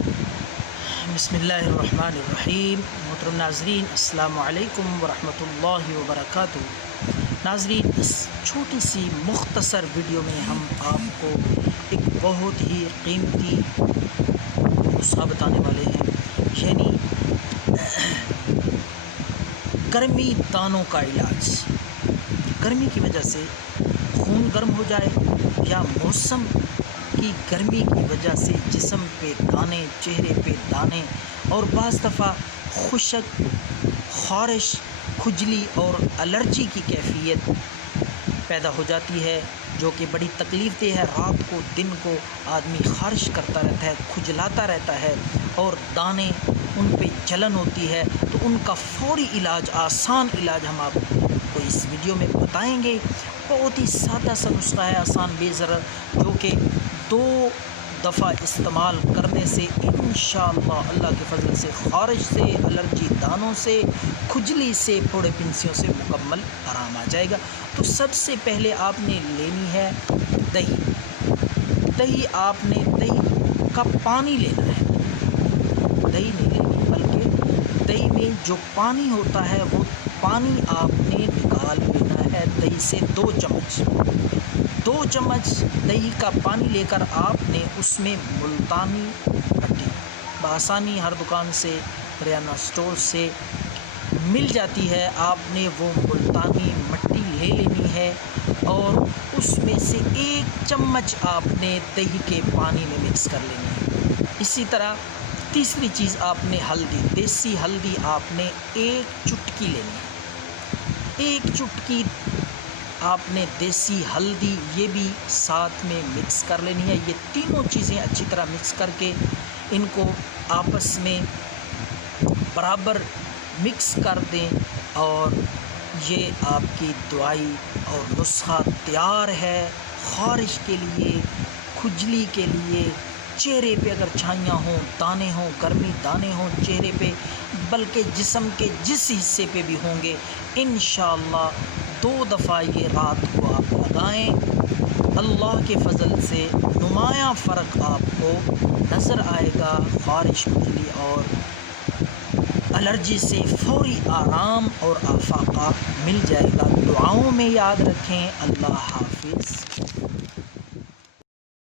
بسم اللہ الرحمن الرحیم۔ محترم ناظرین، السلام علیکم ورحمۃ اللہ وبرکاتہ۔ ناظرین، اس چھوٹی سی مختصر ویڈیو میں ہم آپ کو ایک بہت ہی قیمتی نسخہ بتانے والے ہیں، یعنی گرمی دانوں کا علاج۔ گرمی کی وجہ سے خون گرم ہو جائے یا موسم کی گرمی کی وجہ سے جسم پہ دانے، چہرے پہ دانے اور بعض دفعہ خشک، خارش، کھجلی اور الرجی کی کیفیت پیدا ہو جاتی ہے، جو کہ بڑی تکلیف دہ ہے۔ رات کو دن کو آدمی خارش کرتا رہتا ہے، کھجلاتا رہتا ہے اور دانے، ان پہ جلن ہوتی ہے، تو ان کا فوری علاج، آسان علاج ہم آپ کو اس ویڈیو میں بتائیں گے۔ بہت ہی سادہ سا نسخہ ہے، آسان بے ضرر، جو کہ 2 دفعہ استعمال کرنے سے انشاءاللہ اللہ کے فضل سے خارش سے، الرجی، دانوں سے، کھجلی سے، پھوڑے پنسیوں سے مکمل آرام آ جائے گا۔ تو سب سے پہلے آپ نے لینی ہے دہی۔ آپ نے دہی کا پانی لینا ہے، دہی نہیں لینی بلکہ دہی میں جو پانی ہوتا ہے وہ پانی آپ نے نکال لینا ہے۔ دہی سے 2 چمچ دہی کا پانی لے کر آپ نے اس میں ملتانی مٹی، بآسانی ہر دکان سے، کریانہ سٹور سے مل جاتی ہے، آپ نے وہ ملتانی مٹی لے لینی ہے اور اس میں سے 1 چمچ آپ نے دہی کے پانی میں مکس کر لینی ہے۔ اسی طرح تیسری چیز آپ نے ہلدی، دیسی ہلدی آپ نے 1 چٹکی لینی ہے۔ 1 چٹکی آپ نے دیسی ہلدی یہ بھی ساتھ میں مکس کر لینی ہے۔ یہ تینوں چیزیں اچھی طرح مکس کر کے ان کو آپس میں برابر مکس کر دیں اور یہ آپ کی دوائی اور نسخہ تیار ہے۔ خارش کے لیے، کھجلی کے لیے، چہرے پہ اگر چھائیاں ہوں، دانے ہوں، گرمی دانے ہوں چہرے پہ، بلکہ جسم کے جس حصے پہ بھی ہوں گے، انشاءاللہ 2 دفعہ یہ رات کو آپ لگائیں، اللہ کے فضل سے نمایاں فرق آپ کو نظر آئے گا۔ خارش، کھجلی اور الرجی سے فوری آرام اور افاقہ مل جائے گا۔ دعاؤں میں یاد رکھیں۔ اللہ حافظ۔